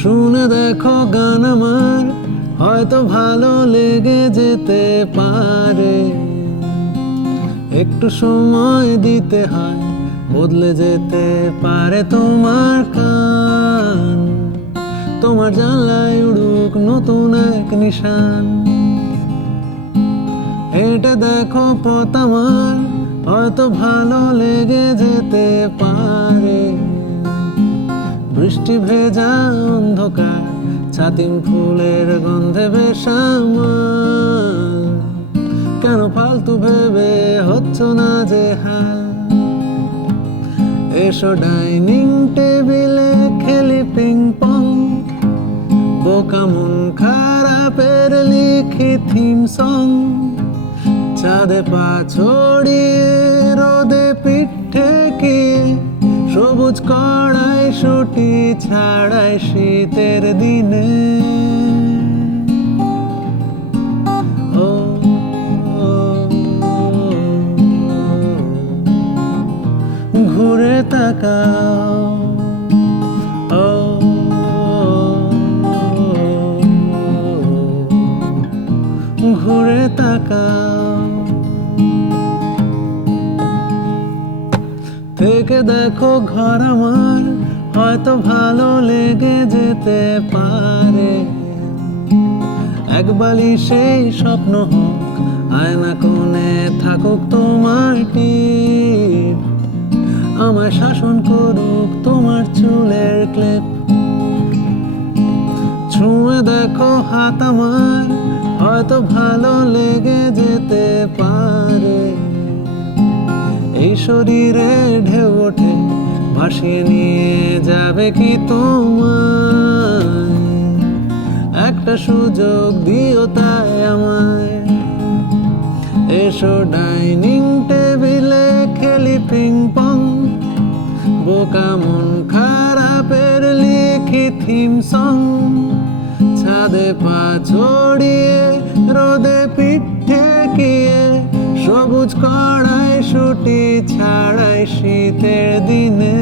শুনে দেখো গান আমার, হয়তো ভালো লেগে যেতে পারে। একটু সময় দিতে হয়, বদলে যেতে পারে তোমার কান। তোমার জানলায় উড়ুক নতুন এক নিশান। হেঁটে দেখো পথ আমার, হয়তো ভালো লেগে যেতে পারে। বৃষ্টি ভেজা অন্ধকার, ছাতিম ফুলের গন্ধে বেসামাল। কেন ফালতু ভেবে হচ্ছ না যে হাল। এসো ডাইনিং টেবিলে খেলি পিং পং, বোকা মন খারাপের লিখি থিম সং। চাঁদে পা ছড়িয়ে রোদে পিঠ ঠেকিয়ে, সবুজ কড়াই শুটি ছাড়াই শীতের দিনে। ও ঘুরে তাকাও, ও ঘুরে তাকাও। থেকে দেখো ঘর আমার, হয়তো ভালো লেগে যেতে পারে। এক বালিশেই স্বপ্ন হোক, আয়না কোণে থাকুক তোমার টিপ। আমায় শাসন করুক তোমার চুলের ক্লিপ। ছুঁয়ে দেখো হাত আমার, হয়তো ভালো লেগে যেতে পারে। এই শরীরে ঢেউ ওঠে, ভাসিয়ে নিয়ে যাবে কি তোমায়। একটা সুযোগ দিও তাই আমায়। এসো ডাইনিং টেবিলে খেলি পিং পং, বোকা মন খারাপের লিখি থিম সং। ছাদে পা ছড়িয়ে রোদে পিঠ ঠেকিয়ে, সবুজ কড়াই শুটি ছাড়াই শীতের দিনে।